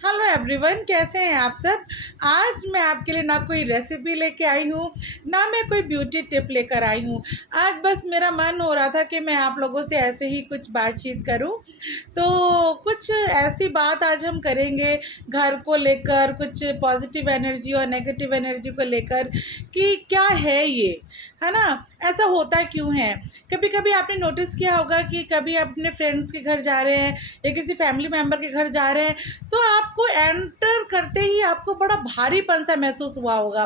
Hello everyone, कैसे हैं आप सब। आज मैं आपके लिए ना कोई रेसिपी लेके आई हूँ, ना मैं कोई ब्यूटी टिप लेकर आई हूँ। आज बस मेरा मन हो रहा था कि मैं आप लोगों से ऐसे ही कुछ बातचीत करूँ। तो कुछ ऐसी बात आज हम करेंगे घर को लेकर, कुछ पॉजिटिव एनर्जी और नेगेटिव एनर्जी को लेकर कि क्या है ये, है ना। ऐसा होता क्यों है। कभी कभी आपने नोटिस किया होगा कि कभी आप अपने फ्रेंड्स के घर जा रहे हैं या किसी फैमिली मेम्बर के घर जा रहे हैं, तो आपको एंटर करते ही आपको बड़ा भारीपन सा महसूस हुआ होगा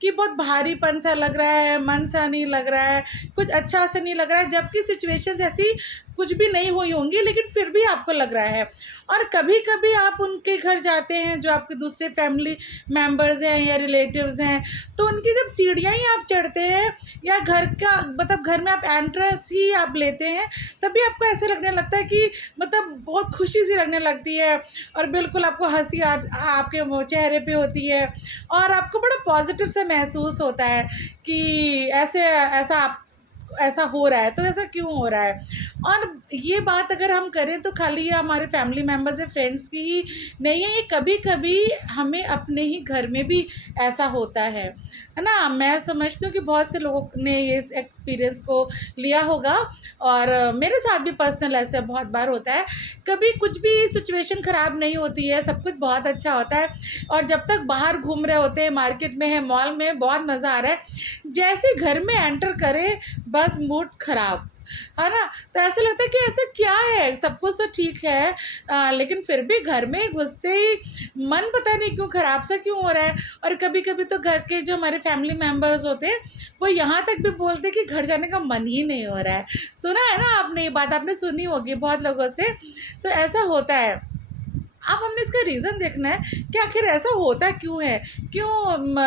कि बहुत भारीपन सा लग रहा है, मन सा नहीं लग रहा है, कुछ अच्छा सा नहीं लग रहा है, जबकि सिचुएशंस ऐसी कुछ भी नहीं हुई होंगी लेकिन फिर भी आपको लग रहा है। और कभी कभी आप उनके घर जाते हैं जो आपके दूसरे फैमिली मेम्बर्स हैं या रिलेटिव्स हैं, तो उनकी जब सीढ़ियाँ ही आप चढ़ते हैं या घर का मतलब घर में आप एंट्रेंस ही आप लेते हैं, तभी आपको ऐसे लगने लगता है कि मतलब बहुत खुशी सी लगने लगती है और बिल्कुल आपको हंसी आपके चेहरे पे होती है और आपको बड़ा पॉजिटिव सा महसूस होता है कि ऐसे ऐसा आप ऐसा हो रहा है, तो ऐसा क्यों हो रहा है। और ये बात अगर हम करें तो खाली ये हमारे फैमिली मेम्बर्स या फ्रेंड्स की ही नहीं है, ये कभी कभी हमें अपने ही घर में भी ऐसा होता है ना। मैं समझती हूँ कि बहुत से लोगों ने ये एक्सपीरियंस को लिया होगा और मेरे साथ भी पर्सनल ऐसे बहुत बार होता है। कभी कुछ भी सिचुएशन ख़राब नहीं होती है, सब कुछ बहुत अच्छा होता है और जब तक बाहर घूम रहे होते हैं, मार्केट में है, मॉल में, बहुत मज़ा आ रहा है, जैसे घर में एंटर करे बस मूड ख़राब, है ना। तो ऐसा लगता है कि ऐसा क्या है, सब कुछ तो ठीक है, लेकिन फिर भी घर में घुसते ही मन पता नहीं क्यों ख़राब सा क्यों हो रहा है। और कभी कभी तो घर के जो हमारे फैमिली मेम्बर्स होते हैं वो यहाँ तक भी बोलते हैं कि घर जाने का मन ही नहीं हो रहा है। सुना है ना आपने, ये बात आपने सुनी होगी बहुत लोगों से। तो ऐसा होता है। अब हमने इसका रीज़न देखना है कि आखिर ऐसा होता क्यों है, क्यों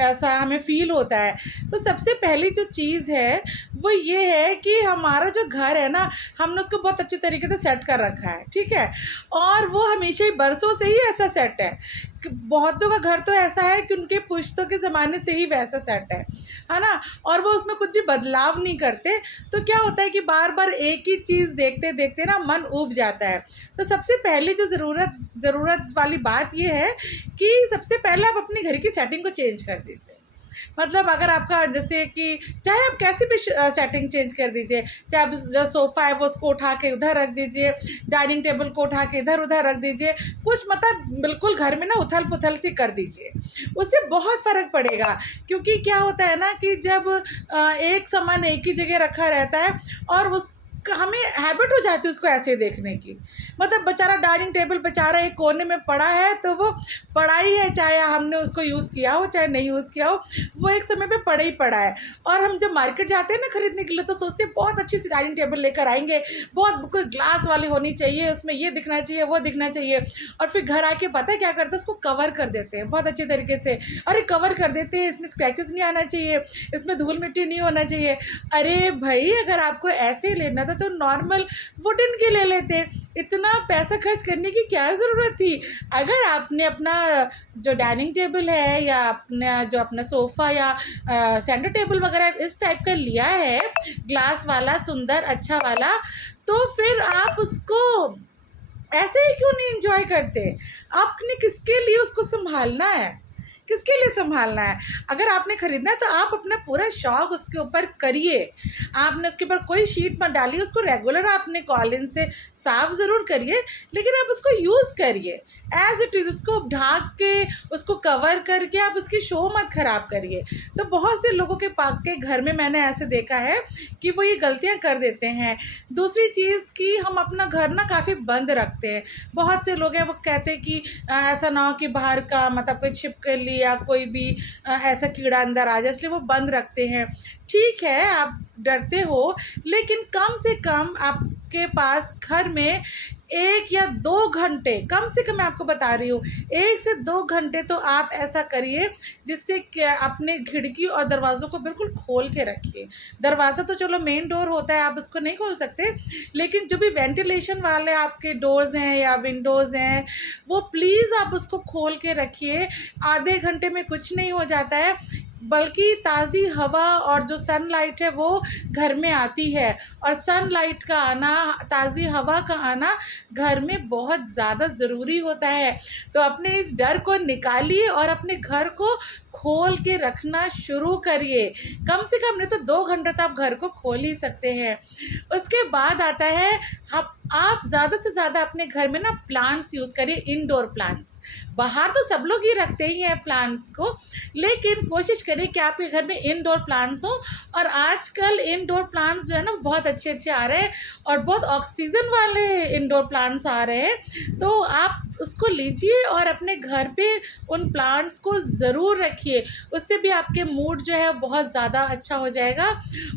ऐसा हमें फ़ील होता है। तो सबसे पहली जो चीज़ है वो ये है कि हमारा जो घर है ना, हमने उसको बहुत अच्छे तरीके से सेट कर रखा है, ठीक है। और वो हमेशा ही बरसों से ही ऐसा सेट है कि बहुतों का घर तो ऐसा है कि उनके पुश्तों के ज़माने से ही वैसा सेट है ना। और वो उसमें कुछ भी बदलाव नहीं करते। तो क्या होता है कि बार बार एक ही चीज़ देखते देखते ना मन ऊब जाता है। तो सबसे पहली जो ज़रूरत वाली बात ये है कि सबसे पहले आप अपने घर की सेटिंग को चेंज कर दीजिए। मतलब अगर आपका जैसे कि चाहे आप कैसी भी सेटिंग चेंज कर दीजिए, चाहे आप जो सोफ़ा है वो उसको उठा के उधर रख दीजिए, डाइनिंग टेबल को उठा के इधर उधर रख दीजिए, कुछ मतलब बिल्कुल घर में ना उथल पुथल सी कर दीजिए, उससे बहुत फ़र्क पड़ेगा। क्योंकि क्या होता है ना कि जब एक सामान एक ही जगह रखा रहता है और उस हमें हैबिट हो जाती है उसको ऐसे देखने की। मतलब बेचारा डाइनिंग टेबल बेचारा एक कोने में पड़ा है तो वो पड़ा ही है, चाहे हमने उसको यूज़ किया हो चाहे नहीं यूज़ किया हो, वो एक समय पे पड़ा ही पड़ा है। और हम जब मार्केट जाते हैं ना खरीदने के लिए तो सोचते हैं बहुत अच्छी सी डाइनिंग टेबल लेकर आएंगे, बहुत बिल्कुल ग्लास वाली होनी चाहिए, उसमें ये दिखना चाहिए वो दिखना चाहिए। और फिर घर आके पता है क्या करते हैं, उसको कवर कर देते हैं बहुत अच्छे तरीके से। अरे कवर कर देते हैं, इसमें स्क्रैचेस नहीं आना चाहिए, इसमें धूल मिट्टी नहीं होना चाहिए। अरे भाई, अगर आपको ऐसे ही लेना था तो नॉर्मल वुडन की ले लेते, इतना पैसा खर्च करने की क्या ज़रूरत थी। अगर आपने अपना जो डाइनिंग टेबल है या अपना जो अपना सोफ़ा या सेंटर टेबल वगैरह इस टाइप का लिया है, ग्लास वाला सुंदर अच्छा वाला, तो फिर आप उसको ऐसे ही क्यों नहीं एंजॉय करते। आपने किसके लिए उसको संभालना है, किसके लिए संभालना है। अगर आपने ख़रीदना है तो आप अपना पूरा शौक़ उसके ऊपर करिए। आपने उसके ऊपर कोई शीट मत डालिए, उसको रेगुलर आपने कॉलिन से साफ़ ज़रूर करिए, लेकिन आप उसको यूज़ करिए एज़ इट इज़, उसको ढाक के उसको कवर करके आप उसकी शो मत ख़राब करिए। तो बहुत से लोगों के घर में मैंने ऐसे देखा है कि वो ये गलतियाँ कर देते हैं। दूसरी चीज़ कि हम अपना घर ना काफ़ी बंद रखते हैं। बहुत से लोग हैं वो कहते हैं कि ऐसा ना हो कि बाहर का मतलब कोई छिपकली या कोई भी ऐसा कीड़ा अंदर आ जाए, इसलिए वो बंद रखते हैं। ठीक है, आप डरते हो, लेकिन कम से कम आपके पास घर में 1 या 2 घंटे, कम से कम मैं आपको बता रही हूँ, 1 से 2 घंटे तो आप ऐसा करिए जिससे कि अपने खिड़की और दरवाज़ों को बिल्कुल खोल के रखिए। दरवाज़ा तो चलो मेन डोर होता है, आप उसको नहीं खोल सकते, लेकिन जो भी वेंटिलेशन वाले आपके डोर्स हैं या विंडोज़ हैं, वो प्लीज़ आप उसको खोल के रखिए। आधे घंटे में कुछ नहीं हो जाता है। बल्कि ताज़ी हवा और जो सनलाइट है वो घर में आती है, और सनलाइट का आना, ताज़ी हवा का आना घर में बहुत ज़्यादा ज़रूरी होता है। तो अपने इस डर को निकालिए और अपने घर को खोल के रखना शुरू करिए। कम से कम नहीं तो 2 घंटे तो आप घर को खोल ही सकते हैं। उसके बाद आता है, आप ज़्यादा से ज़्यादा अपने घर में ना प्लांट्स यूज़ करिए, इंडोर प्लांट्स। बाहर तो सब लोग ही रखते ही हैं प्लांट्स को, लेकिन कोशिश करिए कि आपके घर में इंडोर प्लांट्स हों। और आजकल इंडोर प्लांट्स जो है ना बहुत अच्छे-अच्छे आ रहे हैं, और बहुत ऑक्सीजन वाले इंडोर प्लांट्स आ रहे हैं। तो आप उसको लीजिए और अपने घर पे उन प्लांट्स को ज़रूर रखिए। उससे भी आपके मूड जो है बहुत ज़्यादा अच्छा हो जाएगा।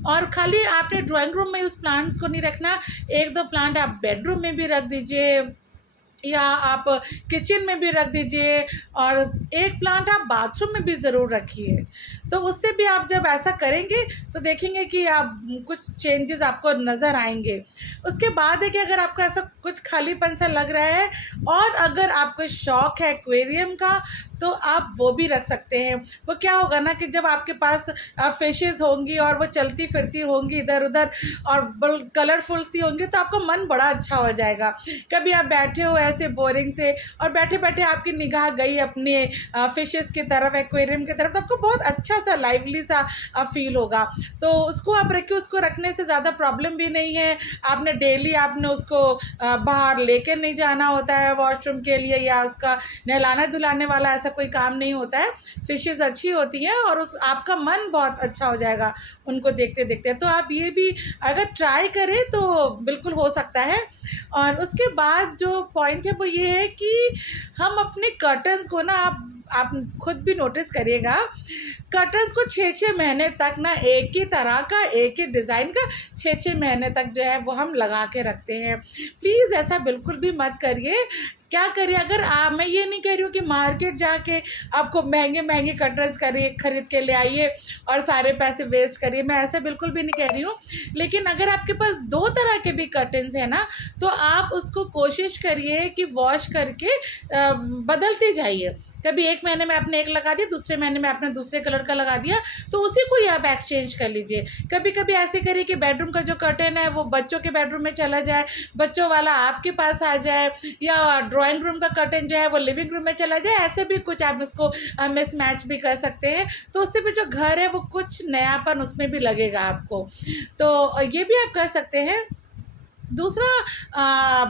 और खाली आपने ड्राइंग रूम में उस प्लांट्स को नहीं रखना, 1-2 प्लांट आप बेडरूम में भी रख दीजिए, या आप किचन में भी रख दीजिए, और एक प्लांट आप बाथरूम में भी ज़रूर रखिए। तो उससे भी आप जब ऐसा करेंगे तो देखेंगे कि आप कुछ चेंजेस आपको नज़र आएंगे। उसके बाद है कि अगर आपको ऐसा कुछ खालीपन सा लग रहा है, और अगर आपको शौक़ है एक्वेरियम का, तो आप वो भी रख सकते हैं। वो क्या होगा ना कि जब आपके पास फ़िशेज़ होंगी और वो चलती फिरती होंगी इधर-उधर, और कलरफुल सी होंगी, तो आपका मन बड़ा अच्छा हो जाएगा। कभी आप बैठे हो ऐसे बोरिंग से, और बैठे-बैठे आपकी निगाह गई अपने फ़िशेज़ की तरफ, एक्वेरियम की तरफ, तो आपको बहुत अच्छा-सा लाइवली सा फ़ील होगा। तो उसको आप रखिए, उसको रखने से ज़्यादा प्रॉब्लम भी नहीं है। आपने डेली आपने उसको बाहर लेके नहीं जाना होता है वॉशरूम के लिए, या उसका नहलाने-धुलाने वाला ऐसा कोई काम नहीं होता है। फ़िशेज़ अच्छी होती हैं, और उस आपका मन बहुत अच्छा हो जाएगा उनको देखते-देखते। तो आप ये भी अगर ट्राई करें तो बिल्कुल हो सकता है। और उसके बाद जो पॉइंट है वो ये है कि हम अपने कर्टन्स को ना, आप खुद भी नोटिस करिएगा, कर्टन्स को 6-6 महीने तक ना एक ही तरह का, एक ही डिज़ाइन का 6-6 महीने तक जो है वो हम लगा के रखते हैं। प्लीज़ ऐसा बिल्कुल भी मत करिए। क्या करिए, अगर मैं ये नहीं कह रही हूँ कि मार्केट जाके आपको महँगे-महँगे कर्टन्स खरीद के ले आइए और सारे पैसे वेस्ट करिए, मैं ऐसा बिल्कुल भी नहीं कह रही हूँ। लेकिन अगर आपके पास 2 तरह के भी कर्टन्स हैं ना, तो आप उसको कोशिश करिए कि वॉश करके बदलते जाइए। कभी 1 महीने में आपने एक लगा दिया, दूसरे महीने में आपने दूसरे कलर का लगा दिया, तो उसी को ही आप एक्सचेंज कर लीजिए। कभी-कभी ऐसे करिए कि बेडरूम का जो कर्टेन है वो बच्चों के बेडरूम में चला जाए, बच्चों वाला आपके पास आ जाए, या ड्राइंग रूम का कर्टेन जो है वो लिविंग रूम में चला जाए। ऐसे भी कुछ आप इसको मिसमैच भी कर सकते हैं। तो उससे भी जो घर है वो कुछ नयापन उसमें भी लगेगा आपको। तो ये भी आप कर सकते हैं। दूसरा,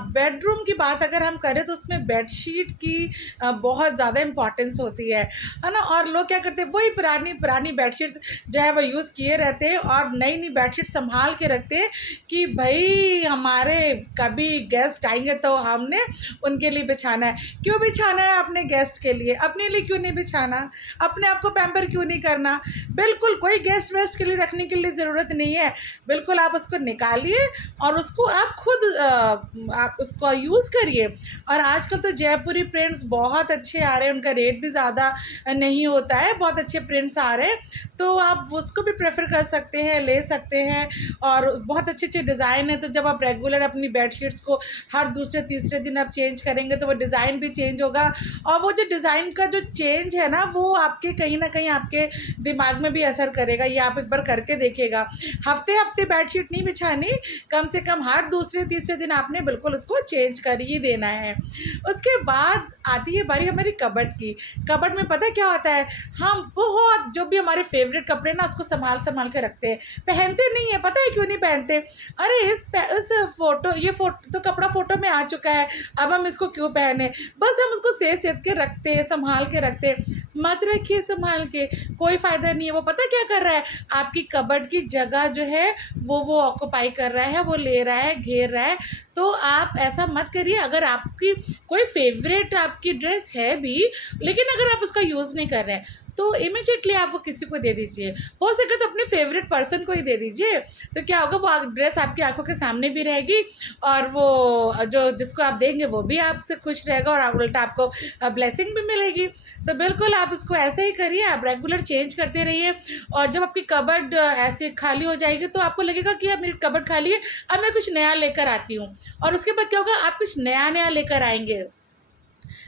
बेडरूम की बात अगर हम करें तो उसमें बेडशीट की बहुत ज़्यादा इम्पोर्टेंस होती है ना? और लोग क्या करते हैं, वही पुरानी बेडशीट्स जो है वो यूज़ किए रहते हैं, और नई बेडशीट संभाल के रखते हैं कि भाई हमारे कभी गेस्ट आएंगे तो हमने उनके लिए बिछाना है। क्यों बिछाना है अपने गेस्ट के लिए? अपने लिए क्यों नहीं बिछाना? अपने आप को पैम्पर क्यों नहीं करना? बिल्कुल कोई गेस्ट वेस्ट के लिए रखने के लिए ज़रूरत नहीं है। बिल्कुल आप उसको निकालिए और उसको आप खुद आप उसको यूज़ करिए। और आजकल तो जयपुरी प्रिंट्स बहुत अच्छे आ रहे हैं, उनका रेट भी ज़्यादा नहीं होता है, बहुत अच्छे प्रिंट्स आ रहे हैं, तो आप उसको भी प्रेफर कर सकते हैं, ले सकते हैं। और बहुत अच्छे-अच्छे डिज़ाइन है, तो जब आप रेगुलर अपनी बेडशीट्स को हर दूसरे तीसरे दिन आप चेंज करेंगे तो वो डिज़ाइन भी चेंज होगा, और वो जो डिज़ाइन का जो चेंज है ना, वो आपके कहीं न कहीं आपके दिमाग में भी असर करेगा। ये आप एक बार करके देखिएगा। हफ़्ते-हफ़्ते बेडशीट नहीं बिछानी, कम से कम हर दूसरे तीसरे दिन आपने बिल्कुल उसको चेंज कर ही देना है। उसके बाद आती है बारी हमारी कबर्ड की। कबर्ड में पता है क्या होता है, हम बहुत जो भी हमारे फेवरेट कपड़े ना उसको संभाल के रखते हैं, पहनते नहीं है। पता है क्यों नहीं पहनते? अरे इस फ़ोटो तो कपड़ा फ़ोटो में आ चुका है, अब हम इसको क्यों पहने? बस हम उसको सेध के रखते हैं, संभाल के रखते हैं। मत रखिए संभाल के, कोई फ़ायदा नहीं है। वो पता क्या कर रहा है, आपकी कबर्ड की जगह जो है वो ऑक्यूपाई कर रहा है, वो ले रहा है, घेर रहा है। तो आप ऐसा मत करिए। अगर आपकी कोई फ़ेवरेट आपकी ड्रेस है भी, लेकिन अगर आप उसका यूज़ नहीं कर रहे हैं, तो इमीडिएटली आप वो किसी को दे दीजिए। हो सके तो अपने फेवरेट पर्सन को ही दे दीजिए। तो क्या होगा, वो ड्रेस आपकी आंखों के सामने भी रहेगी, और वो जो जिसको आप देंगे वो भी आपसे खुश रहेगा, और उल्टा आपको ब्लेसिंग भी मिलेगी। तो बिल्कुल आप उसको ऐसे ही करिए, आप रेगुलर चेंज करते रहिए। और जब आपकी कबर्ड ऐसे खाली हो जाएगी तो आपको लगेगा कि अब मेरी कबर्ड खाली है, अब मैं कुछ नया लेकर आती हूँ। और उसके बाद क्या होगा, आप कुछ नया लेकर आएंगे।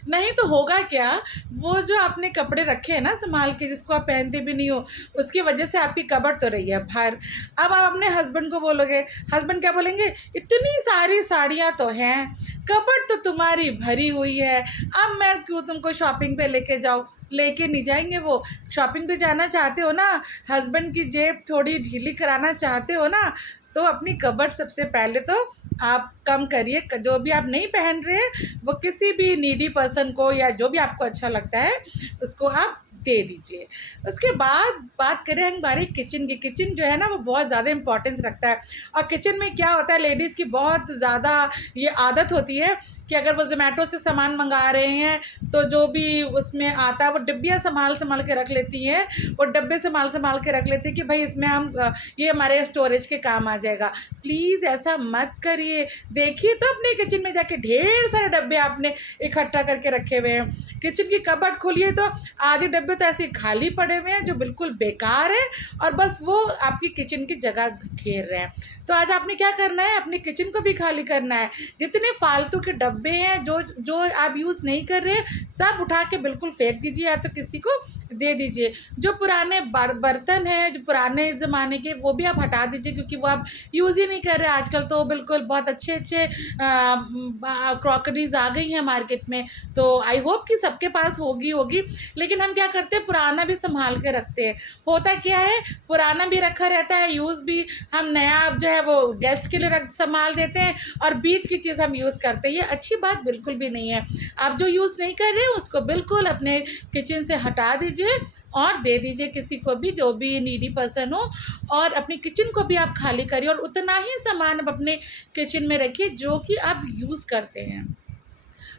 नहीं तो होगा क्या, वो जो आपने कपड़े रखे हैं ना संभाल के, जिसको आप पहनते भी नहीं हो, उसकी वजह से आपकी कबर्ड तो रही है बाहर। अब आप अपने हस्बैंड को बोलोगे, हस्बैंड क्या बोलेंगे, इतनी सारी साड़ियाँ तो हैं, कबर्ड तो तुम्हारी भरी हुई है, अब मैं क्यों तुमको शॉपिंग पे लेके जाऊँ। लेके नहीं जाएंगे वो। शॉपिंग पे जाना चाहते हो ना, हस्बैंड की जेब थोड़ी ढीली कराना चाहते हो ना, तो अपनी कबर्ड सबसे पहले तो आप कम करिए। जो भी आप नहीं पहन रहे हैं वो किसी भी नीडी पर्सन को या जो भी आपको अच्छा लगता है उसको आप दे दीजिए। उसके बाद बात करें हमारी किचन की। किचन जो है ना वो बहुत ज़्यादा इम्पोर्टेंस रखता है। और किचन में क्या होता है, लेडीज़ की बहुत ज़्यादा ये आदत होती है कि अगर वो ज़ोमैटो से सामान मंगा रहे हैं तो जो भी उसमें आता है वो डिब्बियाँ संभाल संभाल के रख लेती हैं, वो डब्बे संभाल संभाल के रख लेती हैं कि भाई इसमें हम ये हमारे स्टोरेज के काम आ जाएगा। प्लीज़ ऐसा मत करिए। देखिए तो अपने किचन में जाके ढेर सारे डब्बे आपने इकट्ठा करके रखे हुए हैं। किचन की कबर्ड खोलिए तो आधे डब्बे तो ऐसे खाली पड़े हुए हैं जो बिल्कुल बेकार है, और बस वो आपकी किचन की जगह घेर रहे हैं। तो आज आपने क्या करना है, अपनी किचन को भी खाली करना है। जितने फालतू के डब्बे हैं जो जो आप यूज़ नहीं कर रहे, सब उठा के बिल्कुल फेंक दीजिए या तो किसी को दे दीजिए। जो पुराने बर्तन हैं, जो पुराने ज़माने के, वो भी आप हटा दीजिए, क्योंकि वो आप यूज़ ही नहीं कर रहे। आजकल तो बिल्कुल बहुत अच्छे अच्छे क्रॉकरीज आ गई हैं मार्केट में, तो आई होप कि सबके पास होगी। लेकिन हम क्या करते हैं, पुराना भी संभाल के रखते हैं। होता क्या है, पुराना भी रखा रहता है, यूज़ भी हम नया जो है वो गेस्ट के लिए रख संभाल देते हैं, और बीच की चीज़ हम यूज़ करते हैं। ये अच्छी बात बिल्कुल भी नहीं है। आप जो यूज़ नहीं कर रहे उसको बिल्कुल अपने किचन से हटा दीजिए और दे दीजिए किसी को भी, जो भी नीडी पर्सन हो। और अपनी किचन को भी आप खाली करिए, और उतना ही सामान आप अपने किचन में रखिए जो कि आप यूज़ करते हैं।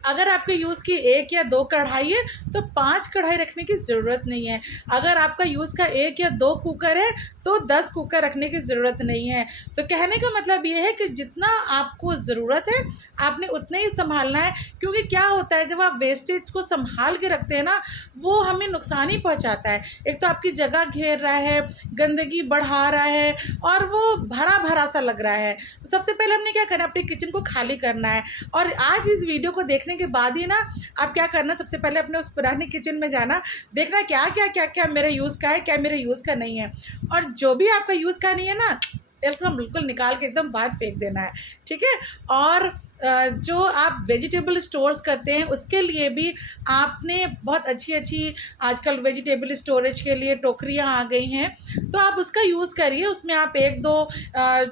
अगर आपके यूज़ की 1 या 2 कढ़ाई है तो 5 कढ़ाई रखने की ज़रूरत नहीं है। अगर आपका यूज़ का 1 या 2 कुकर है तो 10 कुकर रखने की ज़रूरत नहीं है। तो कहने का मतलब ये है कि जितना आपको ज़रूरत है आपने उतना ही सँभालना है, क्योंकि क्या होता है जब आप वेस्टेज को सँभाल के रखते हैं ना, वो हमें नुकसान ही पहुँचाता है। एक तो आपकी जगह घेर रहा है, गंदगी बढ़ा रहा है, और वो भरा-भरा सा लग रहा है। तो सबसे पहले हमने क्या करना है, अपनी किचन को खाली करना है। और आज इस वीडियो को देखने के बाद ही ना आप क्या करना, सबसे पहले अपने उस पुराने किचन में जाना, देखना क्या मेरे यूज़ का है, क्या मेरे यूज़ का नहीं है। और जो भी आपका यूज़ का नहीं है ना, एकदम बिल्कुल निकाल के एकदम बाहर फेंक देना है, ठीक है। और जो आप वेजिटेबल स्टोर्स करते हैं उसके लिए भी आपने बहुत अच्छी आजकल वेजिटेबल स्टोरेज के लिए टोकरियाँ आ गई हैं, तो आप उसका यूज़ करिए। उसमें आप 1-2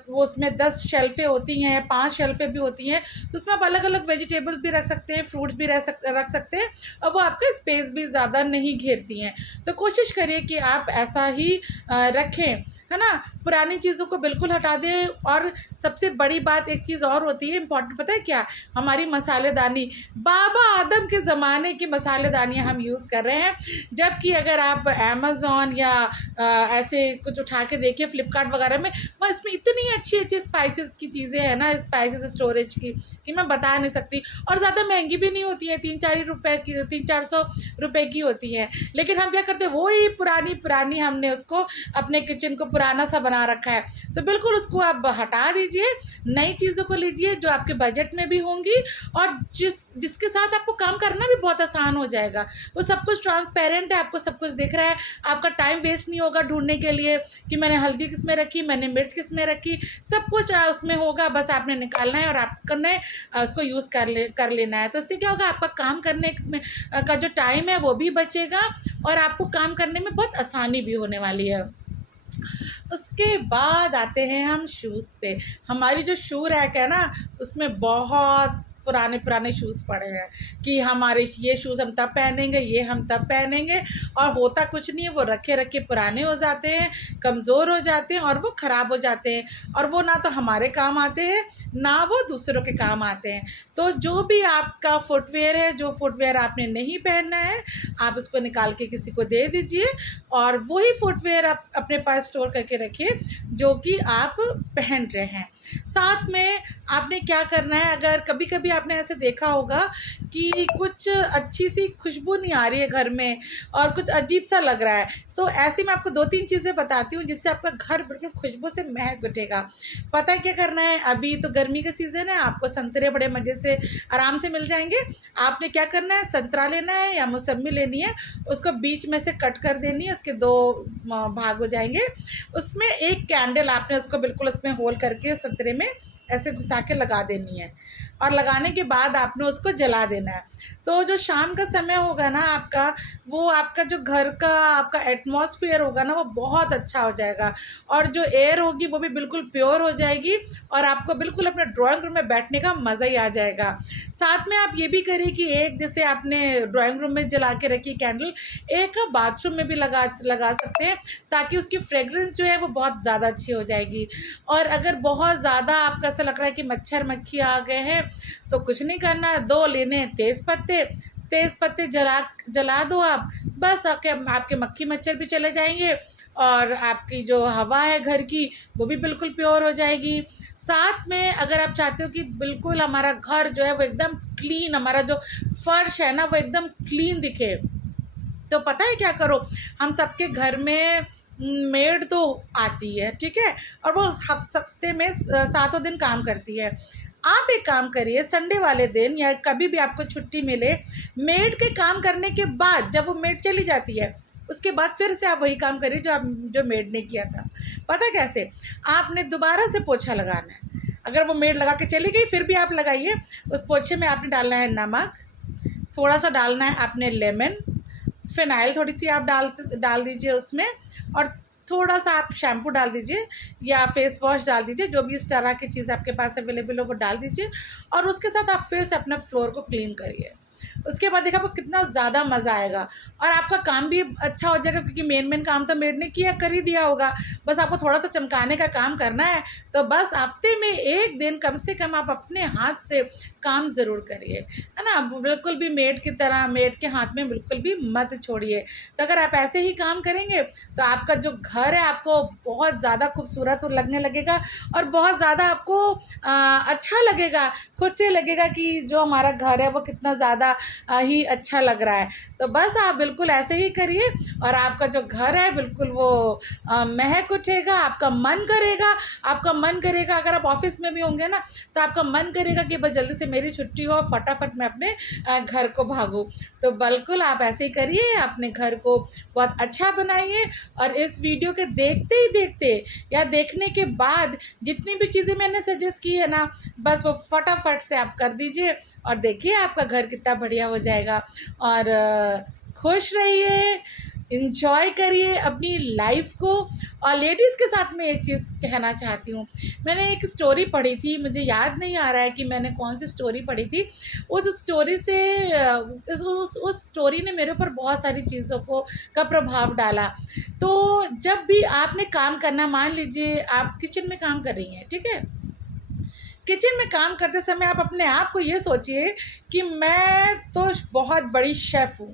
वो उसमें 10 शेल्फ़ें होती हैं, 5 शेल्फ़ें भी होती हैं, तो उसमें आप अलग-अलग वेजिटेबल्स भी रख सकते हैं, फ्रूट्स भी रख सकते हैं, और वो आपका स्पेस भी ज़्यादा नहीं घेरती हैं। तो कोशिश करिए कि आप ऐसा ही रखें, है ना। पुरानी चीज़ों को बिल्कुल हटा दें। और सबसे बड़ी बात एक चीज़ और होती है इम्पॉर्टेंट, पता है क्या, हमारी मसालेदानी। बाबा आदम के ज़माने की मसालेदानियाँ हम यूज़ कर रहे हैं, जबकि अगर आप अमेज़न या ऐसे कुछ उठा के देखिए फ्लिपकार्ट वगैरह में, वह इसमें इतनी अच्छी स्पाइसेस की चीज़ें हैं ना, स्पाइसेस स्टोरेज की, कि मैं बता नहीं सकती। और ज़्यादा महंगी भी नहीं होती हैं, 3-4 रुपए की, 300-400 रुपए की होती हैं। लेकिन हम क्या करते हैं, वही पुरानी हमने उसको अपने किचन को पुराना सा बना रखा है। तो बिल्कुल उसको आप हटा दीजिए, नई चीज़ों को लीजिए जो आपके बजट में भी होंगी, और जिसके साथ आपको काम करना भी बहुत आसान हो जाएगा। वो सब कुछ ट्रांसपेरेंट है, आपको सब कुछ दिख रहा है, आपका टाइम वेस्ट नहीं होगा ढूंढने के लिए कि मैंने हल्दी किस में रखी, मैंने मिर्च किस में रखी, सब कुछ उसमें होगा। बस आपने निकालना है और आपने उसको यूज़ कर लेना है। तो इससे क्या होगा, आपका काम करने में का जो टाइम है वो भी बचेगा, और आपको काम करने में बहुत आसानी भी होने वाली है। उसके बाद आते हैं हम शूज़ पे। हमारी जो शू रैक है ना, उसमें बहुत पुराने शूज़ पड़े हैं कि हमारे ये शूज़ हम तब पहनेंगे, ये हम तब पहनेंगे, और होता कुछ नहीं है। वो रखे रखे पुराने हो जाते हैं, कमज़ोर हो जाते हैं, और वो ख़राब हो जाते हैं, और वो ना तो हमारे काम आते हैं ना वो दूसरों के काम आते हैं। तो जो भी आपका फुटवेयर है, जो फुटवेयर आपने नहीं पहनना है, आप उसको निकाल के किसी को दे दीजिए, और वही फुटवेयर आप अपने पास स्टोर करके रखिए जो कि आप पहन रहे हैं। साथ में आपने क्या करना है, अगर कभी कभी आपने ऐसे देखा होगा कि कुछ अच्छी सी खुशबू नहीं आ रही है घर में और कुछ अजीब सा लग रहा है, तो ऐसे में आपको 2-3 चीज़ें बताती हूँ जिससे आपका घर बिल्कुल खुशबू से महक उठेगा। पता है क्या करना है, अभी तो गर्मी का सीज़न है, आपको संतरे बड़े मज़े से आराम से मिल जाएंगे। आपने क्या करना है, संतरा लेना है या मौसम्मी लेनी है, उसको बीच में से कट कर देनी है, उसके 2 भाग हो जाएंगे। उसमें एक कैंडल आपने उसको बिल्कुल उसमें होल करके संतरे में ऐसे घुसा के लगा देनी है और लगाने के बाद आपने उसको जला देना है। तो जो शाम का समय होगा ना आपका, वो आपका जो घर का आपका एटमॉस्फेयर होगा ना, वो बहुत अच्छा हो जाएगा और जो एयर होगी वो भी बिल्कुल प्योर हो जाएगी और आपको बिल्कुल अपने ड्राइंग रूम में बैठने का मज़ा ही आ जाएगा। साथ में आप ये भी करिए कि एक जैसे आपने ड्राइंग रूम में जला के रखी कैंडल, एक आप बाथरूम में भी लगा लगा सकते हैं, ताकि उसकी फ्रेगरेंस जो है वो बहुत ज़्यादा अच्छी हो जाएगी। और अगर बहुत ज़्यादा आपको ऐसा लग रहा है कि मच्छर मक्खी आ गए हैं, तो कुछ नहीं करना है, 2 लेने हैं तेज़ पत्ते जला दो आप, बस आपके मक्खी मच्छर भी चले जाएंगे और आपकी जो हवा है घर की वो भी बिल्कुल प्योर हो जाएगी। साथ में अगर आप चाहते हो कि बिल्कुल हमारा घर जो है वो एकदम क्लीन, हमारा जो फर्श है ना वो एकदम क्लीन दिखे, तो पता है क्या करो, हम सबके घर में मेड तो आती है, ठीक है, और वो हफ्ते में 7 दिन काम करती है। आप एक काम करिए, संडे वाले दिन या कभी भी आपको छुट्टी मिले, मेड के काम करने के बाद जब वो मेड चली जाती है, उसके बाद फिर से आप वही काम करिए जो मेड ने किया था। पता कैसे, आपने दोबारा से पोछा लगाना है। अगर वो मेड लगा के चली गई फिर भी आप लगाइए। उस पोछे में आपने डालना है नमक, थोड़ा सा डालना है आपने लेमन, फ़िनाइल थोड़ी सी आप डाल दीजिए उसमें, और थोड़ा सा आप शैम्पू डाल दीजिए या फेस वॉश डाल दीजिए, जो भी इस तरह की चीज़ आपके पास अवेलेबल हो वो डाल दीजिए, और उसके साथ आप फिर से अपने फ्लोर को क्लीन करिए। उसके बाद देखा आपको कितना ज़्यादा मज़ा आएगा और आपका काम भी अच्छा हो जाएगा, क्योंकि मेन काम तो मेड ने कर ही दिया होगा, बस आपको थोड़ा सा चमकाने का काम करना है। तो बस हफ्ते में 1 दिन कम से कम आप अपने हाथ से काम ज़रूर करिए, है ना। बिल्कुल भी मेड की तरह मेड के हाथ में बिल्कुल भी मत छोड़िए। तो अगर आप ऐसे ही काम करेंगे तो आपका जो घर है आपको बहुत ज़्यादा खूबसूरत लगने लगेगा और बहुत ज़्यादा आपको अच्छा लगेगा, खुद से लगेगा कि जो हमारा घर है वो कितना ज़्यादा ही अच्छा लग रहा है। तो बस आप बिल्कुल ऐसे ही करिए और आपका जो घर है बिल्कुल वो महक उठेगा, आपका मन करेगा अगर आप ऑफिस में भी होंगे ना, तो आपका मन करेगा कि बस जल्दी से मेरी छुट्टी हो, फटाफट मैं अपने घर को भागूँ। तो बिल्कुल आप ऐसे ही करिए, अपने घर को बहुत अच्छा बनाइए और इस वीडियो के देखते ही देखते या देखने के बाद जितनी भी चीज़ें मैंने सजेस्ट की है ना, बस वो फटाफट से आप कर दीजिए और देखिए आपका घर कितना बढ़िया हो जाएगा। और खुश रहिए, इंजॉय करिए अपनी लाइफ को। और लेडीज़ के साथ मैं एक चीज़ कहना चाहती हूँ, मैंने एक स्टोरी पढ़ी थी, मुझे याद नहीं आ रहा है कि मैंने कौन सी स्टोरी पढ़ी थी। उस स्टोरी से उस स्टोरी ने मेरे ऊपर बहुत सारी चीज़ों का प्रभाव डाला। तो जब भी आपने काम करना, मान लीजिए आप किचन में काम कर रही हैं, ठीक है, किचन में काम करते समय आप अपने आप को ये सोचिए कि मैं तो बहुत बड़ी शेफ़ हूँ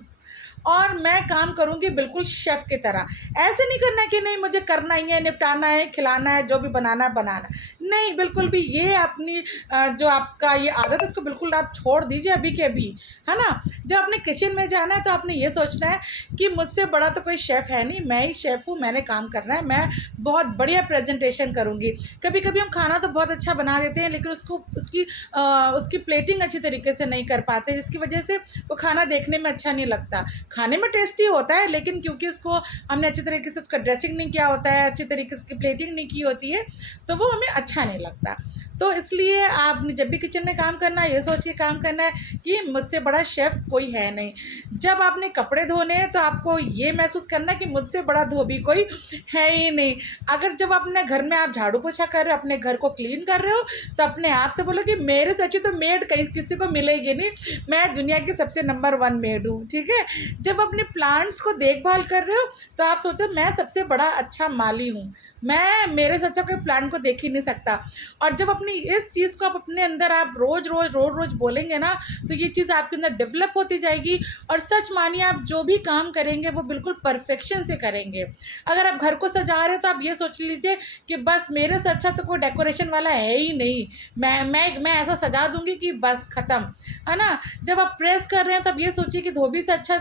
और मैं काम करूँगी बिल्कुल शेफ़ की तरह। ऐसे नहीं करना कि नहीं मुझे करना ही है, निपटाना है, खिलाना है, जो भी बनाना है बनाना। नहीं, बिल्कुल भी ये अपनी जो आपका ये आदत है इसको बिल्कुल आप छोड़ दीजिए अभी के अभी, है ना। जब अपने किचन में जाना है तो आपने ये सोचना है कि मुझसे बड़ा तो कोई शेफ़ है नहीं, मैं ही शेफ़ हूँ, मैंने काम करना है, मैं बहुत बढ़िया प्रेजेंटेशन करूँगी। कभी कभी हम खाना तो बहुत अच्छा बना देते हैं लेकिन उसकी प्लेटिंग अच्छी तरीके से नहीं कर पाते, जिसकी वजह से वो खाना देखने में अच्छा नहीं लगता। खाने में टेस्टी होता है लेकिन क्योंकि उसको हमने अच्छी तरीके से उसका ड्रेसिंग नहीं किया होता है, अच्छी तरीके से उसकी प्लेटिंग नहीं की होती है, तो वो हमें अच्छा नहीं लगता। तो इसलिए आपने जब भी किचन में काम करना है ये सोच के काम करना है कि मुझसे बड़ा शेफ़ कोई है नहीं। जब आपने कपड़े धोने हैं तो आपको ये महसूस करना है कि मुझसे बड़ा धोबी कोई है ही नहीं। अगर जब अपने घर में आप झाड़ू पोछा कर रहे हो, अपने घर को क्लीन कर रहे हो, तो अपने आप से बोलो कि मेरे से अच्छी तो मेड कहीं किसी को मिलेगी नहीं, मैं दुनिया की सबसे नंबर 1 मेड हूँ, ठीक है। जब अपने प्लांट्स को देखभाल कर रहे हो तो आप सोचो मैं सबसे बड़ा अच्छा माली हूँ, मेरे से अच्छा कोई प्लांट को देख ही नहीं सकता। और जब अपनी अपनी इस चीज़ को आप अपने अंदर आप रोज़ बोलेंगे ना, तो ये चीज़ आपके अंदर डेवलप होती जाएगी। और सच मानिए, आप जो भी काम करेंगे वो बिल्कुल परफेक्शन से करेंगे। अगर आप घर को सजा रहे हो तो आप ये सोच लीजिए कि बस मेरे से अच्छा तो कोई डेकोरेशन वाला है ही नहीं, मैं ऐसा सजा दूँगी कि बस ख़त्म, है ना? जब आप प्रेस कर रहे हैं तब ये सोचिए कि धोबी से अच्छा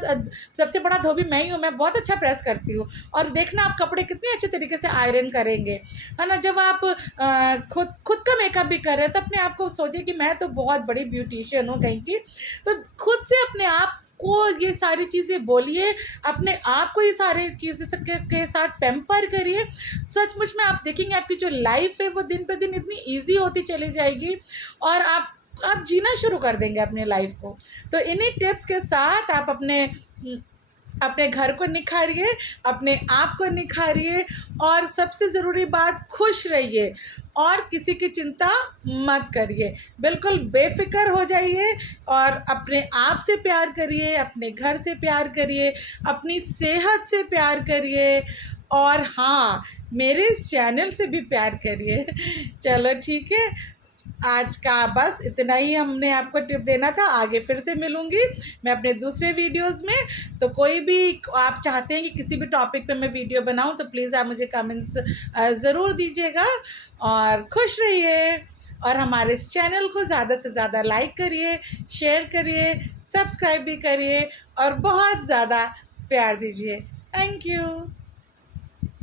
सबसे बड़ा धोबी मैं ही हूँ, मैं बहुत अच्छा प्रेस करती हूँ। और देखना आप कपड़े कितने अच्छे तरीके से आयरन करेंगे, है ना? जब आप खुद का मेकअप भी कर रहे हैं तो अपने आप को सोचिए कि मैं तो बहुत बड़ी ब्यूटिशियन हूँ कहीं की। तो खुद से अपने आप को ये सारी चीज़ें बोलिए, अपने आप को ये सारी चीज़ें के साथ पैम्पर करिए। सचमुच में आप देखेंगे आपकी जो लाइफ़ है वो दिन पे दिन इतनी ईज़ी होती चली जाएगी, और आप जीना शुरू कर देंगे अपनी लाइफ़ को। तो इन्हीं टिप्स के साथ आप अपने घर को निखारिए, अपने आप को निखारिए, और सबसे ज़रूरी बात, खुश रहिए और किसी की चिंता मत करिए। बिल्कुल बेफ़िक्र हो जाइए और अपने आप से प्यार करिए, अपने घर से प्यार करिए, अपनी सेहत से प्यार करिए, और हाँ, मेरे इस चैनल से भी प्यार करिए। चलो ठीक है, आज का बस इतना ही हमने आपको टिप देना था। आगे फिर से मिलूँगी मैं अपने दूसरे वीडियोज़ में। तो कोई भी आप चाहते हैं कि किसी भी टॉपिक पे मैं वीडियो बनाऊँ तो प्लीज़ आप मुझे कमेंट्स ज़रूर दीजिएगा। और खुश रहिए, और हमारे इस चैनल को ज़्यादा से ज़्यादा लाइक करिए, शेयर करिए, सब्सक्राइब भी करिए, और बहुत ज़्यादा प्यार दीजिए। Thank you.